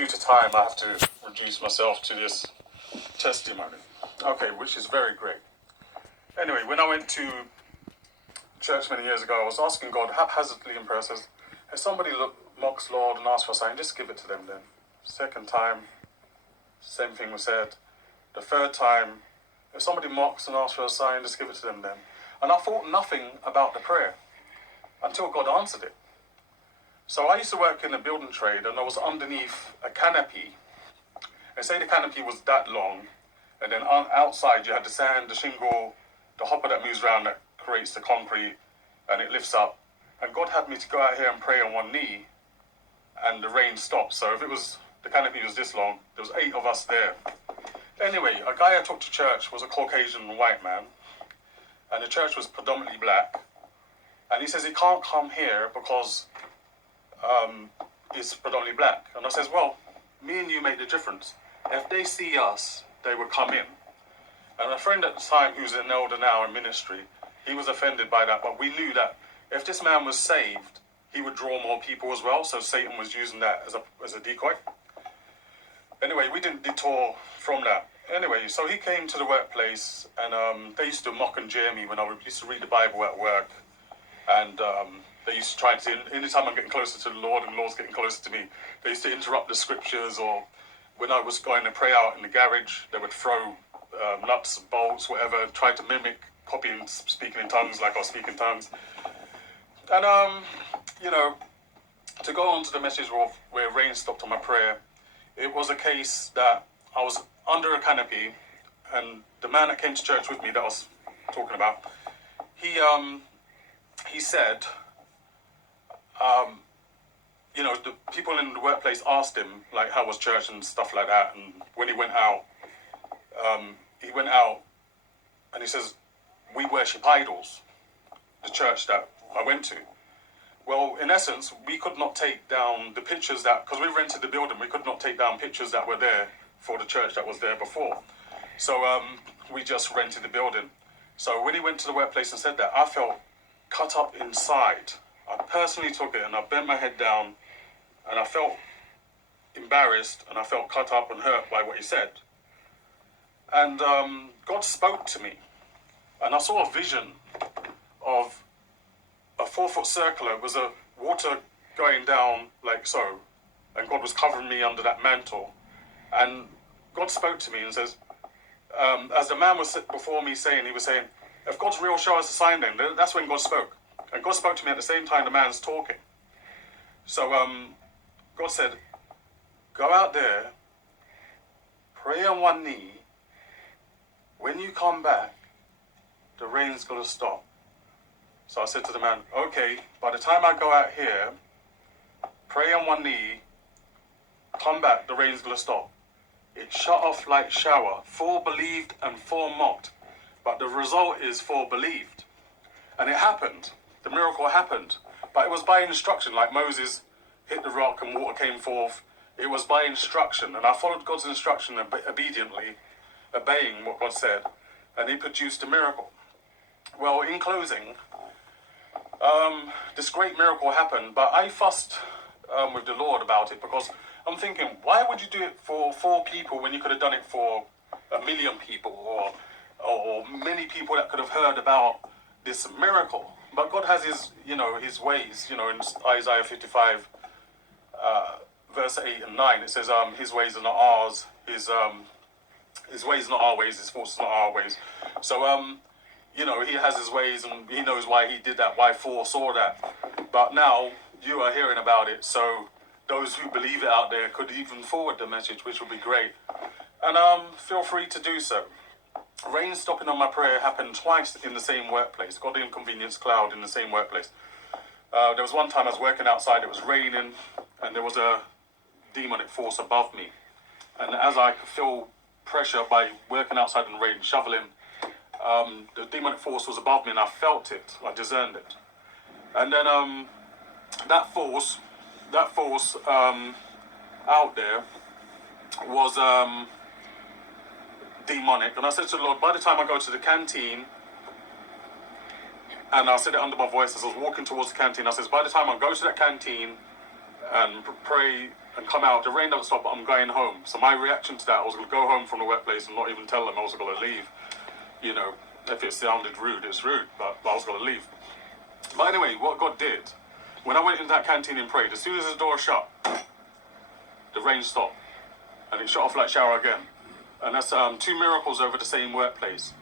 due to time, I have to reduce myself to this testimony. Okay, which is very great. Anyway, when I went to church many years ago, I was asking God haphazardly in prayer, says, if somebody mocks Lord and asks for a sign, just give it to them then. Second time, same thing was said. The third time, if somebody mocks and asks for a sign, just give it to them then. And I thought nothing about the prayer until God answered it. So I used to work in the building trade, and I was underneath a canopy. And say the canopy was that long, and then outside you had the sand, the shingle, the hopper that moves around that creates the concrete, and it lifts up. And God had me to go out here and pray on one knee, and the rain stopped. So if the canopy was this long, there was 8 of us there. Anyway, a guy I took to church was a Caucasian white man, and the church was predominantly black. And he says he can't come here because it's predominantly black. And I says, well, me and you make the difference. If they see us, they would come in. And a friend at the time, who's an elder now in ministry, he was offended by that. But we knew that if this man was saved, he would draw more people as well. So Satan was using that as a decoy. Anyway, we didn't detour from that. Anyway, so he came to the workplace, and they used to mock and jeer me when I used to read the Bible at work. And they used to try to, anytime I'm getting closer to the Lord and the Lord's getting closer to me, they used to interrupt the scriptures. Or when I was going to pray out in the garage, they would throw nuts, bolts, whatever, try to mimic, copying, speaking in tongues like I was speaking tongues. And, to go on to the message where rain stopped on my prayer, it was a case that I was under a canopy, and the man that came to church with me that I was talking about, he said, the people in the workplace asked him, like, how was church and stuff like that. And when he went out and he says, we worship idols, the church that I went to. Well, in essence, we could not take down the pictures because we rented the building, we could not take down pictures that were there for the church that was there before. So we just rented the building. So when he went to the workplace and said that, I felt cut up inside. I personally took it and I bent my head down, and I felt embarrassed, and I felt cut up and hurt by what he said. And God spoke to me, and I saw a vision of a 4-foot circle. It was a water going down like so, and God was covering me under that mantle. And God spoke to me and says, as the man was before me saying, he was saying, if God's real, show us a sign then. That's when God spoke. And God spoke to me at the same time the man's talking. So God said, go out there, pray on one knee. When you come back, the rain's going to stop. So I said to the man, okay, by the time I go out here, pray on one knee, come back, the rain's going to stop. It shut off like shower. 4 believed and 4 mocked. But the result is 4 believed. And it happened. The miracle happened. But it was by instruction, like Moses hit the rock and water came forth. It was by instruction. And I followed God's instruction obediently, obeying what God said. And he produced a miracle. Well, in closing, this great miracle happened, but I fussed with the Lord about it, because I'm thinking, why would you do it for 4 people when you could have done it for 1 million people, or many people that could have heard about this miracle? But God has his ways. In Isaiah 55, verse 8 and 9, it says, his ways are not ours, his ways are not our ways, his thoughts are not our ways. So, he has his ways, and he knows why he did that, why 4 saw that. But now you are hearing about it, so those who believe it out there could even forward the message, which would be great. And feel free to do so. Rain stopping on my prayer happened twice in the same workplace. God inconvenienced cloud in the same workplace. There was one time I was working outside, it was raining, and there was a demonic force above me. And as I could feel pressure by working outside in the rain, shoveling, the demonic force was above me, and I felt it, I discerned it. And then that force out there was demonic. And I said to the Lord, by the time I go to the canteen, and I said it under my voice as I was walking towards the canteen, I says, by the time I go to that canteen, and pray and come out. The rain don't stop, but I'm going home. So my reaction to that, I was going to go home from the workplace and not even tell them I was going to leave. You know, if it sounded rude, it's rude, but I was going to leave. But anyway, what God did, when I went into that canteen and prayed, as soon as the door shut, the rain stopped. And it shut off like shower again. And that's two miracles over the same workplace.